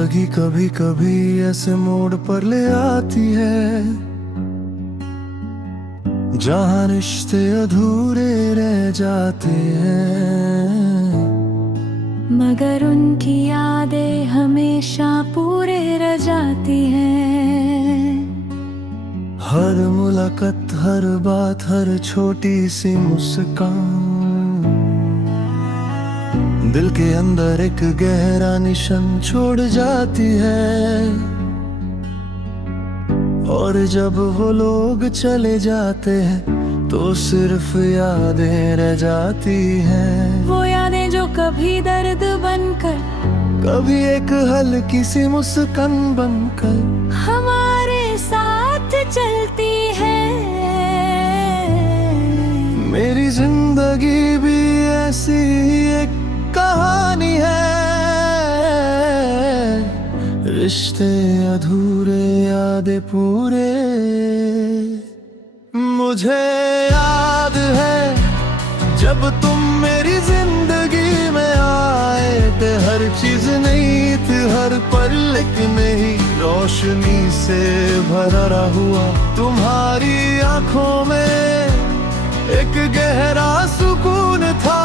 जिंदगी कभी कभी ऐसे मोड़ पर ले आती है जहाँ रिश्ते अधूरे रह जाते हैं, मगर उनकी यादें हमेशा पूरे रह जाती हैं। हर मुलाकात, हर बात, हर छोटी सी मुस्कान दिल के अंदर एक गहरा निशान छोड़ जाती है। और जब वो लोग चले जाते हैं तो सिर्फ यादें रह जाती हैं। वो यादें जो कभी दर्द बनकर, कभी एक हल्की सी मुस्कान बनकर हमारे साथ चलती है। मेरी जिंदगी भी ऐसी ही एक कहानी है, रिश्ते अधूरे यादें पूरे। मुझे याद है जब तुम मेरी जिंदगी में आए थे, हर चीज नहीं थी, हर पल लेकिन नहीं रोशनी से भरा हुआ। तुम्हारी आंखों में एक गहरा सुकून था,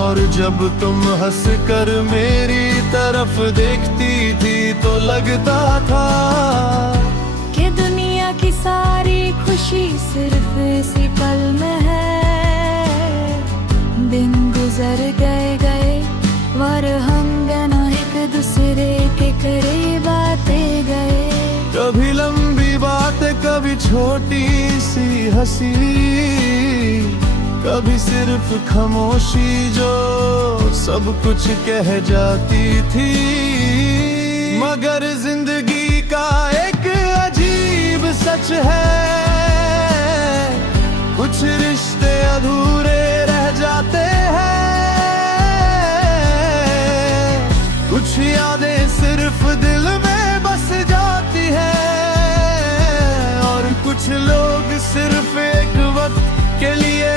और जब तुम हंसकर मेरी तरफ देखती थी तो लगता था कि दुनिया की सारी खुशी सिर्फ इसी पल में है। दिन गुजर गए और हम बिना एक दूसरे के करीब आते गए। कभी लंबी बातें, कभी छोटी सी हंसी, कभी सिर्फ खामोशी जो सब कुछ कह जाती थी। मगर जिंदगी का एक अजीब सच है, कुछ रिश्ते अधूरे रह जाते हैं, कुछ यादें सिर्फ दिल में बस जाती हैं, और कुछ लोग सिर्फ एक वक्त के लिए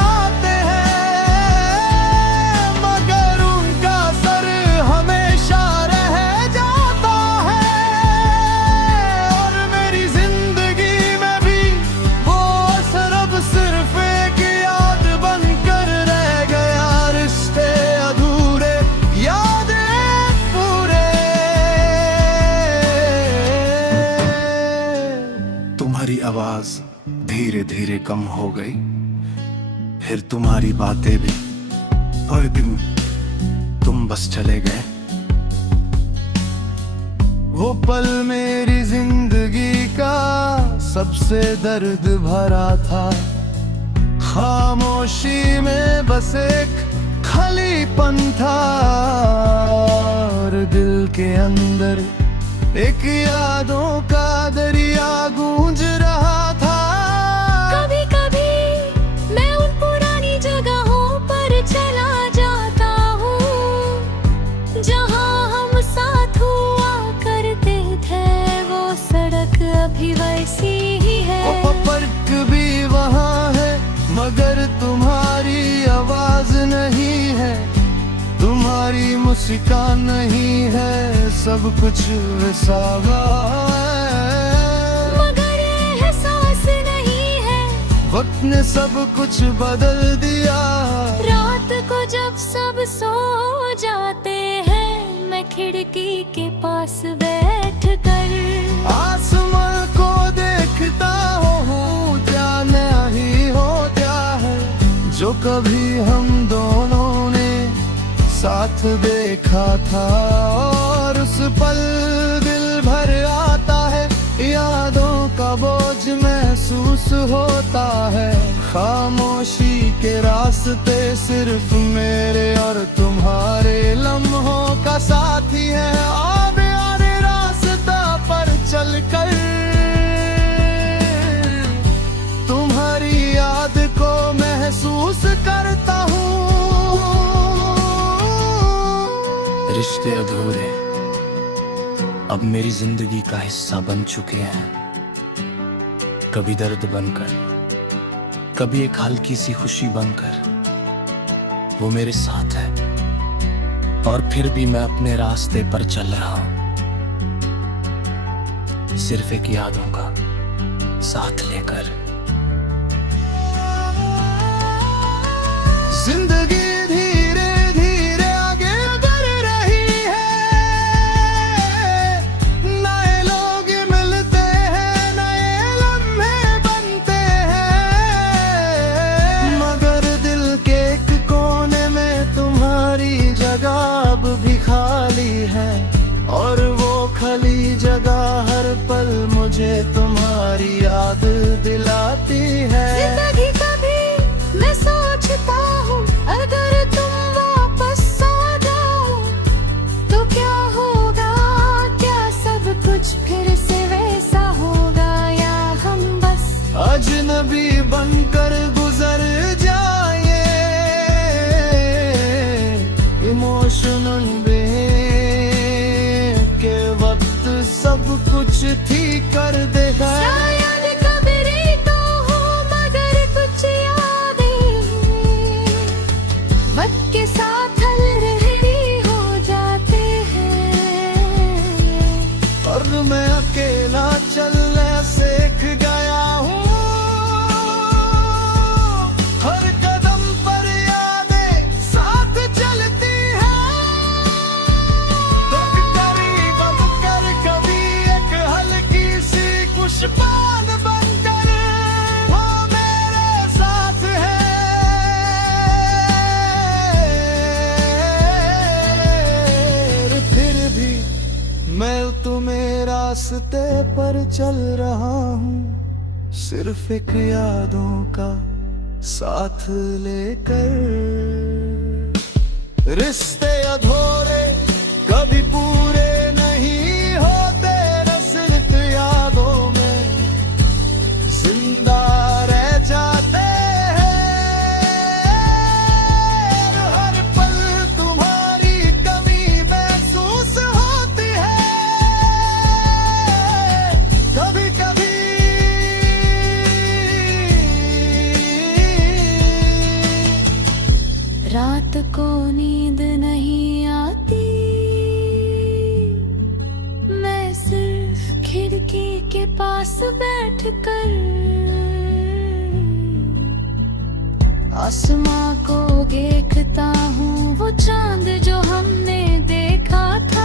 आते हैं, मगर उनका सर हमेशा रह जाता है। और मेरी जिंदगी में भी वो असर अब सिर्फ एक याद बनकर रह गया, रिश्ते अधूरे यादें पूरे। तुम्हारी आवाज धीरे धीरे कम हो गई, फिर तुम्हारी बातें भी, और दिन तुम बस चले गए। वो पल मेरी जिंदगी का सबसे दर्द भरा था, खामोशी में बस एक खालीपन था, और दिल के अंदर एक यादों का दरिया गूंज रहा था। कभी कभी मैं उन पुरानी जगहों पर चला जाता हूँ जहाँ हम साथ हुआ करते थे। वो सड़क अभी वैसी ही है, वो पार्क भी वहाँ है, मगर तुम्हारी आवाज नहीं है, तुम्हारी मुस्कान नहीं है, सब कुछ वैसा है, मगर एहसास नहीं है। वक्त ने सब कुछ बदल दिया। रात को जब सब सो जाते हैं, मैं खिड़की के पास बैठ कर आसमां को देखता हूँ, क्या नया ही होता है जो कभी हम दोनों ने साथ देखा था। और उस पल दिल भर आता है, यादों का बोझ महसूस होता है। खामोशी के रास्ते सिर्फ मेरे और तुम्हारे लम्हों का साथी है। आने आने रास्ता पर चलकर तुम्हारी याद को महसूस करता हूँ। रिश्ते अधूरे अब मेरी जिंदगी का हिस्सा बन चुके हैं, कभी दर्द बनकर, कभी एक हल्की सी खुशी बनकर वो मेरे साथ है, और फिर भी मैं अपने रास्ते पर चल रहा हूं, सिर्फ एक यादों का साथ लेकर। जिंदगी धीरे धीरे आगे बढ़ रही है, नए लोग मिलते हैं, नए लम्हे बनते हैं, मगर दिल के एक कोने में तुम्हारी जगह अब भी खाली है, और वो खाली जगह हर पल मुझे तुम्हारी याद दिलाती है। जिंदगी कभी मैं सोचता हूँ अगर तुम वापस आ जाओ तो क्या होगा, क्या सब कुछ फिर से वैसा होगा, या हम बस अजनबी बनकर गुजर जाए, इमोशनल के वक्त सब कुछ ठीक कर देगा। शायद कब्रें तो हो मगर कुछ यादें वक्त के साथ हल्लरी हो जाते हैं, और मैं अकेला चलना सीख गया हूँ, हर कदम पर यादें साथ चलती हैं, करीब कर कभी एक हल्की सी खुशबान बनकर वो मेरे साथ है, फिर भी मैं तुम्हें रास्ते पर चल रहा हूँ, सिर्फ एक यादों का साथ लेकर। रिश्ते अधूरे कभी पूरे नहीं होते, सिर्फ यादों में जिंदा रह जाते हैं, हर पल तुम्हारी कमी महसूस होती है, कभी कभी रात को नींद नहीं आती, मैं सिर्फ खिड़की के पास बैठकर आसमां को देखता हूँ, वो चांद जो हमने देखा था।